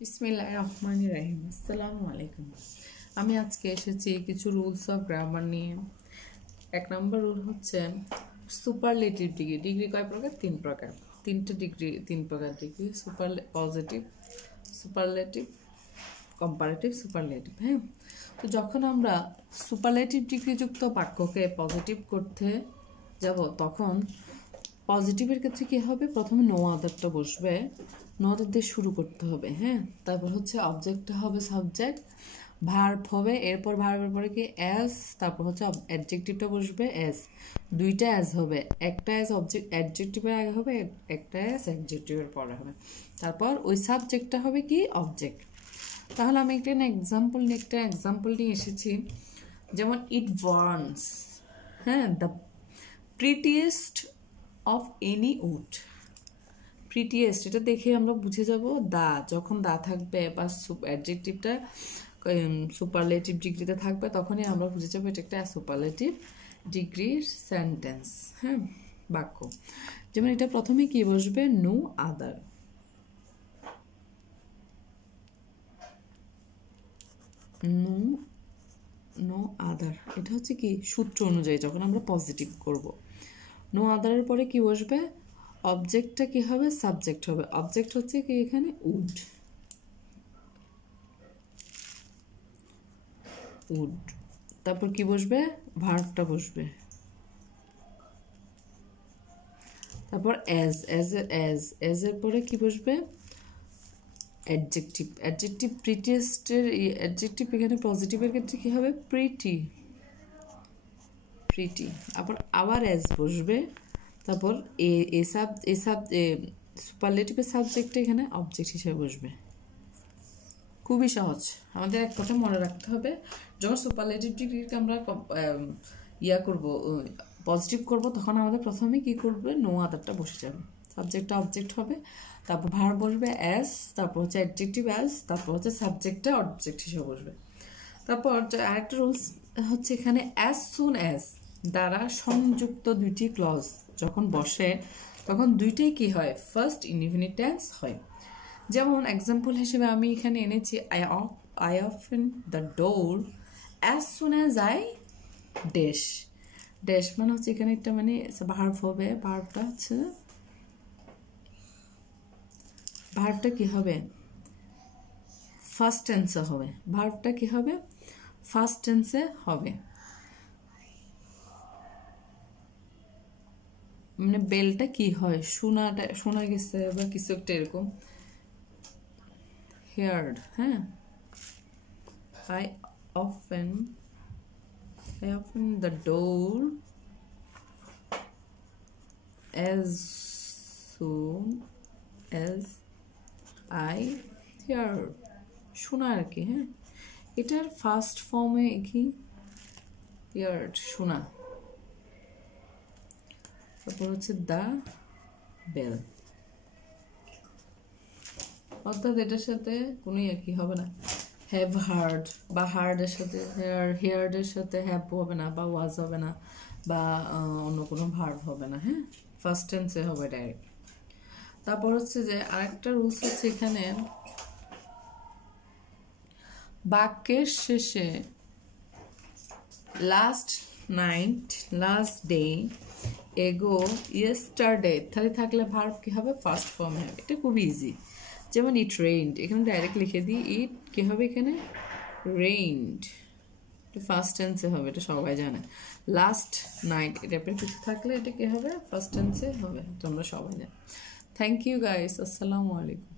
বিসমিল্লাহির রহমানির রহিম। আসসালামু আলাইকুম। আমি আজকে এসেছি কিছু রুলস অফ গ্রামার নিয়ে। 1 নম্বর রুল হচ্ছে সুপারলেটিভ ডিগ্রি। ডিগ্রি কয় প্রকার? 3 প্রকার। 3টে ডিগ্রি, 3 প্রকার degree: positive, superlative, comparative, superlative. হ্যাঁ, তো যখন আমরা সুপারলেটিভ ডিগ্রিযুক্ত বাক্যকে পজিটিভ করতে যাব তখন পজিটিভের ক্ষেত্রে কী হবে? প্রথমে নো আদারটা বসবে, নো আদার দিয়ে শুরু করতে হবে। হ্যাঁ, তারপর হচ্ছে অবজেক্টটা হবে সাবজেক্ট, ভার্ব হবে, এরপর ভার্বের পরে কি অ্যাজ, তারপর হচ্ছে অ্যাডজেক্টিভটা বসবে অ্যাজ। দুইটা অ্যাজ হবে, একটা অ্যাজ অ্যাডজেক্টিভের আগে হবে, একটা অ্যাজ অ্যাডজেক্টিভের পরে হবে। তারপর ওই সাবজেক্টটা হবে কি অবজেক্ট। তাহলে আমি একটা এক্সাম্পল নিয়ে এসেছি। যেমন ইট ওয়ান্স, হ্যাঁ, the prettiest of any wood. Prettiest এটা দেখে আমরা বুঝে যাব দা, যখন দা থাকবে বা অ্যাডজেক্টিভটা সুপারলেটিভ ডিগ্রিতে থাকবে তখনই আমরা বুঝে যাবো এটা একটা সুপারলেটিভ ডিগ্রির সেন্টেন্স। হ্যাঁ, বাক্য। যেমন এটা প্রথমে কি বসবে? No other. নো আদার এটা হচ্ছে কি সূত্র অনুযায়ী যখন আমরা পজিটিভ করব। নো আদারের পরে কি বসবে? অবজেক্টটা কি হবে? সাবজেক্ট হবে। অবজেক্ট হচ্ছে কি এখানে উড। তারপর কি বসবে? ভার্বটা বসবে। তারপর অ্যাজ এর পরে কি বসবে? অ্যাডজেক্টিভ প্রিটিয়েস্টের অ্যাডজেক্টিভ এখানে পজিটিভের ক্ষেত্রে কি হবে? প্রিটি। আবার অ্যাজ বসবে। তারপর সুপারলেটিভের সাবজেক্টটা এখানে অবজেক্ট হিসেবে বসবে। খুবই সহজ, আমাদের এক কথা মনে রাখতে হবে, যখন সুপারলেটিভ ডিগ্রিকে আমরা পজিটিভ করব তখন আমাদের প্রথমে কি করবে? নো আদারটা বসে যাবে, সাবজেক্টটা অবজেক্ট হবে, তারপর ভার্ব বসবে অ্যাজ, তারপর হচ্ছে অ্যাডজেক্টিভ অ্যাজ, তারপর হচ্ছে সাবজেক্টটা অবজেক্ট হিসেবে বসবে। তারপর আরেকটা রুলস হচ্ছে এখানে অ্যাজ সুন অ্যাজ দ্বারা সংযুক্ত দুইটি ক্লজ যখন বসে তখন দুইটাই কি হয়? ফার্স্ট ইনডিফিনিট টেন্স হয়। যেমন এক্সাম্পল হিসেবে আমি এখানে এনেছি I open the door as soon as I dash. Dash মানে হচ্ছে এখানে একটা মানে ভার্ব হবে, ভার্বটা কি হবে? ফার্স্ট টেন্সে হবে। ভার্বটা কি হবে? ফার্স্ট টেন্সে হবে। মানে বেলটা কি হয়? শোনা গেছে বা কিছু একটা এরকম, heard. হ্যাঁ, I open the door as soon as I hear. শোনা আর কি। হ্যাঁ, এটার ফার্স্ট ফর্মে কি? heard, শোনা। তারপর হচ্ছে দ্য বেল। অর্থাৎ এটার সাথে কোনো একই হবে না। হ্যাভ হার্ড বা হার্ডের সাথে হেয়ার্ডের সাথে হ্যাভ হবে না, বা ওয়াজ হবে না, বা অন্য কোনো ভার্ব হবে না। হ্যাঁ, ফার্স্ট টেন্সে হবে ডাইরেক্ট। তারপর হচ্ছে যে আরেকটা রুলস হচ্ছে এখানে বাক্যের শেষে লাস্ট নাইট, লাস্ট ডে, এগো, ইয়েস্টারডে ইত্যাদি থাকলে ভার্ব কি হবে? ফার্স্ট ফর্মে হবে। এটা খুবই ইজি। যেমন ইট রেইনড, এখানে ডাইরেক্ট লিখে দিই ইট কি হবে? এখানে রেইনড, এটা ফার্স্ট টেন্সে হবে, এটা সবাই জানে। লাস্ট নাইট এটা কিছু থাকলে এটা কি হবে? ফার্স্ট টেন্সে হবে, তোমরা সবাই জানো। থ্যাংক ইউ গাইস, আসসালামু আলাইকুম।